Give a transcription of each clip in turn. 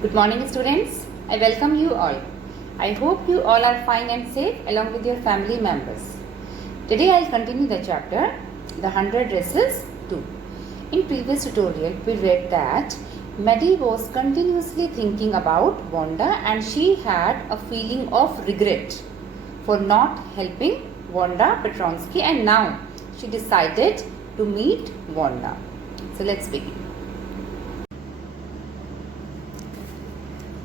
Good morning, students. I welcome you all. I hope you all are fine and safe along with your family members. Today I'll continue the chapter The 100 Dresses 2. In previous tutorial we read that Maddie was continuously thinking about Wanda and she had a feeling of regret for not helping Wanda Petronsky, and now she decided to meet Wanda. So let's begin.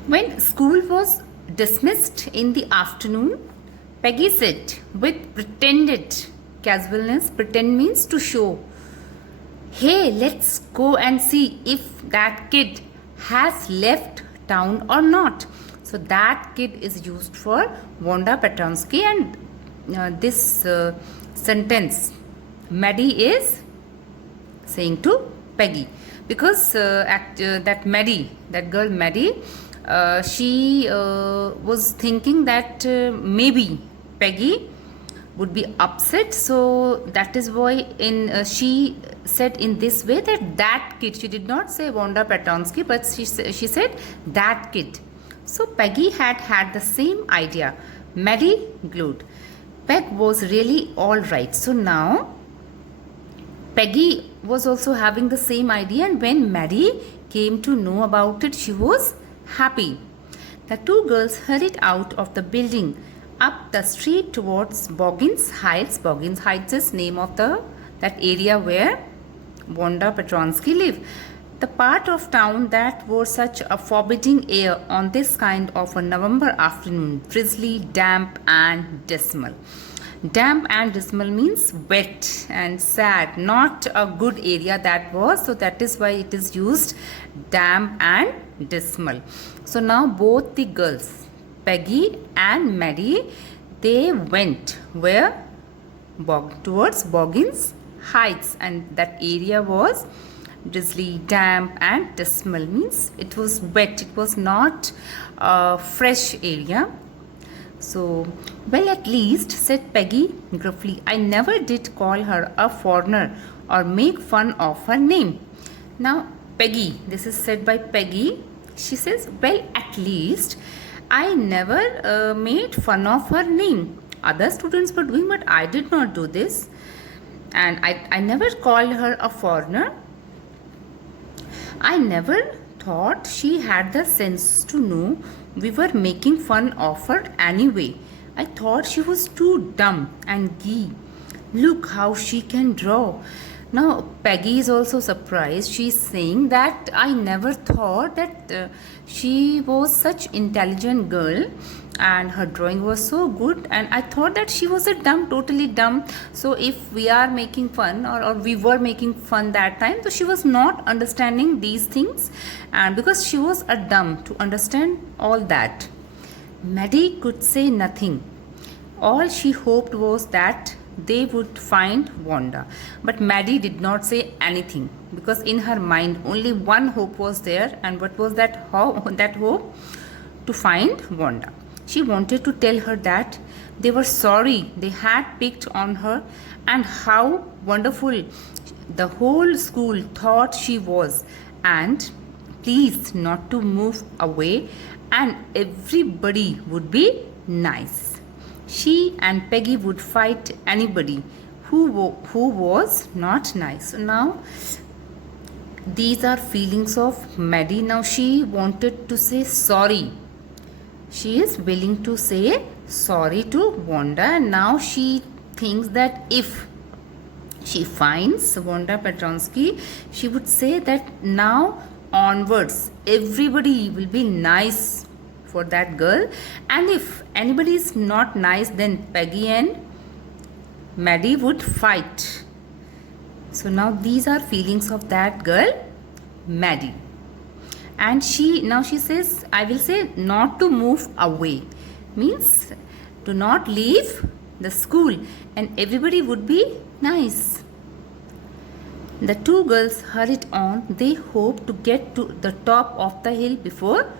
When school was dismissed in the afternoon, Peggy said with pretended casualness, pretend means to show, "Hey, let's go and see if that kid has left town or not." So that kid is used for Wanda Petronsky, and this sentence Maddie is saying to Peggy, because that Maddie, that girl Maddie, she was thinking that maybe Peggy would be upset, so that is why she said in this way that kid. She did not say Wanda Petronsky, but she said that kid. So Peggy had the same idea. Maddie glowed. Peg was really all right. So now Peggy was also having the same idea, and when Maddie came to know about it, she was happy. The two girls hurried out of the building up the street towards Boggins Heights. Boggins Heights is name of that area where Wanda Petronsky lived. The part of town that wore such a forbidding air on this kind of a November afternoon, drizzly, damp and dismal. Damp and dismal means wet and sad, not a good area that was, so that is why it is used damp and dismal. So now both the girls, Peggy and Maddie, they went where? Towards Boggins Heights, and that area was drizzly, damp and dismal means it was wet, it was not a fresh area. So, well, at least, said Peggy gruffly, I never did call her a foreigner or make fun of her name. Now, Peggy, this is said by Peggy, she says, well, at least I never made fun of her name. Other students were doing, but I did not do this. And I never called her a foreigner. I never thought she had the sense to know we were making fun of her anyway. I thought she was too dumb and gay. Look how she can draw. Now Peggy is also surprised. She's saying that I never thought that she was such intelligent girl and her drawing was so good, and I thought that she was a dumb, totally dumb. So if we are making fun or we were making fun that time, so she was not understanding these things, and because she was a dumb to understand all that. Maddie could say nothing. All she hoped was that they would find Wanda. But Maddie did not say anything because in her mind only one hope was there. And what was that hope? To find Wanda. She wanted to tell her that they were sorry they had picked on her and how wonderful the whole school thought she was, and please not to move away and everybody would be nice. She and Peggy would fight anybody who was not nice. So now these are feelings of Maddie. Now she wanted to say sorry. She is willing to say sorry to Wanda, and now she thinks that if she finds Wanda Petronsky, she would say that now onwards everybody will be nice for that girl, and if anybody is not nice, then Peggy and Maddie would fight. So now these are feelings of that girl Maddie, and she says, I will say not to move away means to not leave the school and everybody would be nice. The two girls hurried on. They hoped to get to the top of the hill before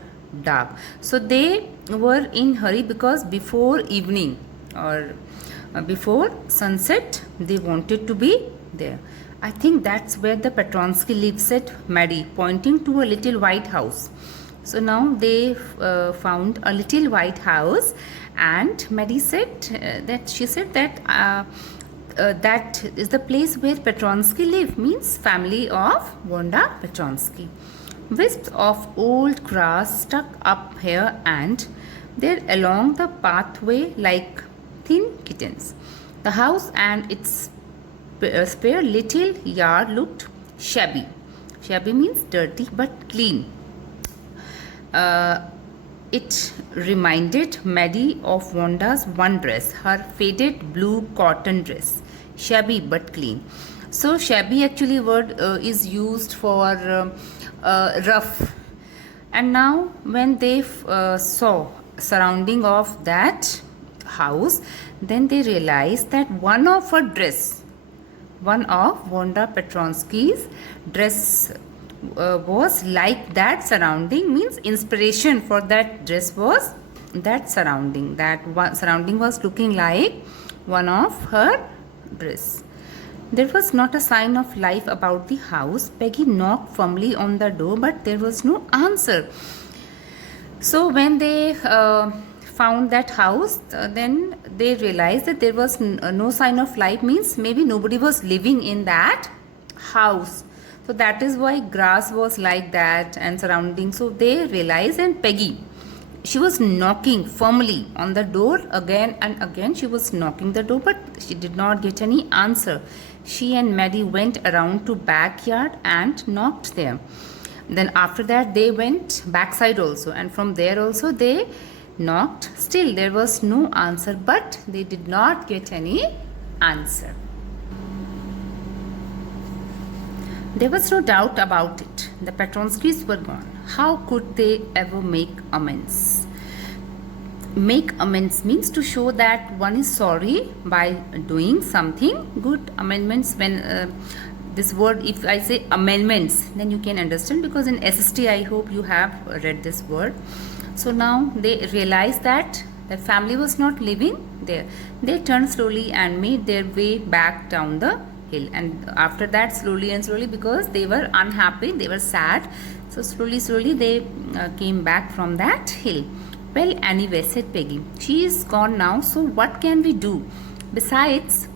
dark. So they were in hurry because before evening or before sunset they wanted to be there. I think that's where the Petronsky lives, said Maddie, pointing to a little white house. So now they found a little white house, and Maddie said that is the place where Petronsky live, means family of Wanda Petronsky. Wisps of old grass stuck up here and there along the pathway like thin kittens. The house and its spare little yard looked shabby. Shabby means dirty but clean. It reminded Maddie of Wanda's one dress, her faded blue cotton dress. Shabby but clean. So shabby actually word is used for rough. And now when they saw surrounding of that house, then they realized that one of Wanda Petronsky's dress was like that surrounding, means inspiration for that dress was that surrounding. That one surrounding was looking like one of her dress. There was not a sign of life about the house. Peggy knocked firmly on the door, but there was no answer. So when they found that house, then they realized that there was no sign of life, means maybe nobody was living in that house. So that is why grass was like that and surrounding. So they realized, and Peggy, she was knocking firmly on the door again and again. She was knocking the door, but she did not get any answer. She and Maddie went around to backyard and knocked there. Then after that they went backside also, and from there also they knocked. Still there was no answer, but they did not get any answer. There was no doubt about it. The Petronskys were gone. How could they ever make amends? Make amends means to show that one is sorry by doing something good. Amendments, when this word, if I say amendments, then you can understand, because in SST I hope you have read this word. So now they realized that the family was not living there. They turned slowly and made their way back down the hill, and after that slowly and slowly, because they were unhappy, they were sad, so slowly they came back from that hill. Well, anyway, said Peggy, she is gone now, so what can we do? Besides,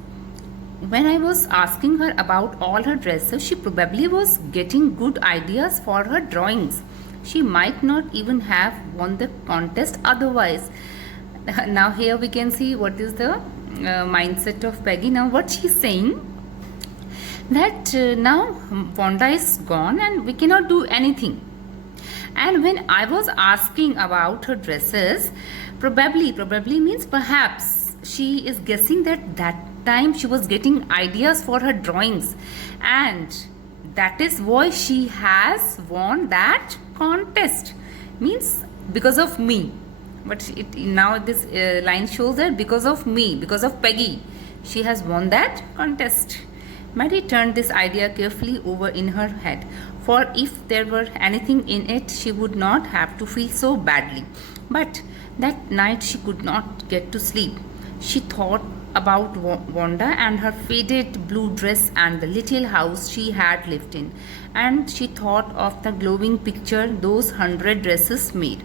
when I was asking her about all her dresses, she probably was getting good ideas for her drawings. She might not even have won the contest otherwise. Now here we can see what is the mindset of Peggy. Now what she is saying, that now Wanda is gone and we cannot do anything. And when I was asking about her dresses, probably means perhaps, she is guessing that time she was getting ideas for her drawings, and that is why she has won that contest, means because of me. But now this line shows that because of me, because of Peggy, she has won that contest. Maddie turned this idea carefully over in her head, for if there were anything in it, she would not have to feel so badly. But that night she could not get to sleep. She thought about Wanda and her faded blue dress and the little house she had lived in, and she thought of the glowing picture those 100 dresses made,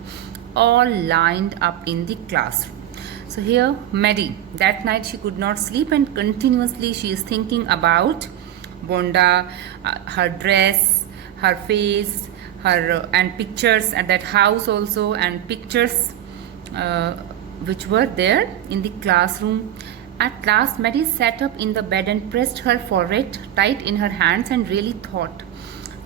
all lined up in the classroom. So here Maddie, that night she could not sleep, and continuously she is thinking about Wanda, her dress, her face, her and pictures at that house also, and pictures which were there in the classroom. At last Maddie sat up in the bed and pressed her forehead tight in her hands and really thought.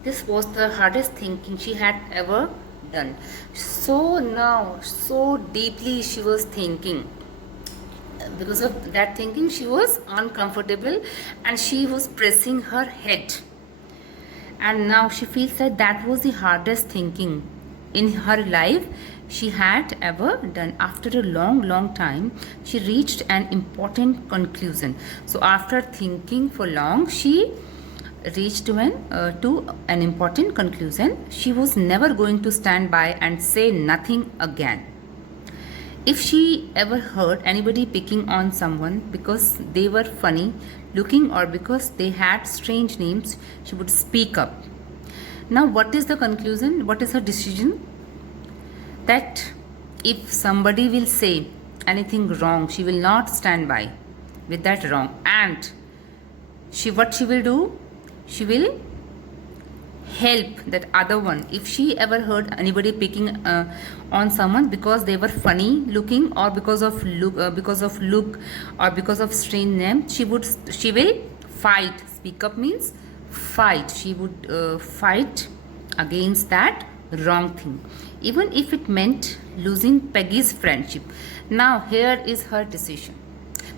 This was the hardest thinking she had ever done. So now, so deeply she was thinking. Because of that thinking, she was uncomfortable and she was pressing her head. And now she feels that that was the hardest thinking in her life she had ever done. After a long time, she reached an important conclusion. So after thinking for long, she reached to an important conclusion. She was never going to stand by and say nothing again. If she ever heard anybody picking on someone because they were funny looking or because they had strange names, she would speak up. Now what is the conclusion? What is her decision? that if somebody will say anything wrong, she will not stand by with that wrong. And what she will do, she will help that other one. If she ever heard anybody picking on someone because they were funny looking, or because of look or because of strange name, she will fight. Speak up means fight. She would fight against that wrong thing, even if it meant losing Peggy's friendship. Now here is her decision.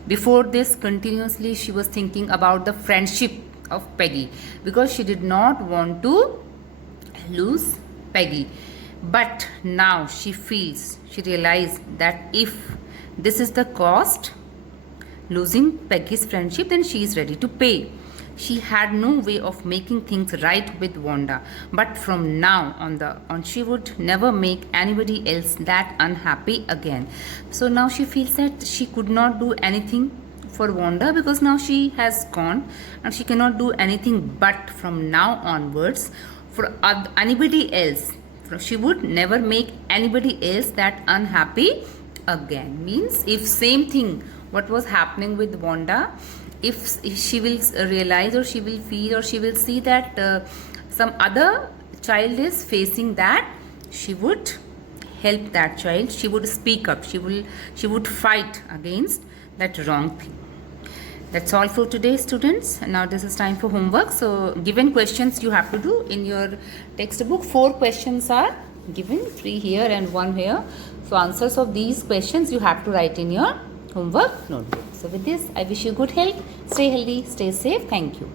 Before this, continuously she was thinking about the friendship of Peggy, because she did not want to lose Peggy. But now she realized that if this is the cost, losing Peggy's friendship, then she is ready to pay. She had no way of making things right with Wanda, but from now on she would never make anybody else that unhappy again. So now she feels that she could not do anything for Wanda, because now she has gone and she cannot do anything. But from now onwards, for anybody else, she would never make anybody else that unhappy again. Means if same thing what was happening with Wanda, if she will realize, or she will feel, or she will see that some other child is facing that, she would help that child. She would speak up. She would fight against that wrong thing. That's all for today, students. And now this is time for homework. So given questions you have to do in your textbook. 4 questions are given, 3 here and 1 here. So answers of these questions you have to write in your homework notebook. So with this, I wish you good health. Stay healthy, stay safe. Thank you.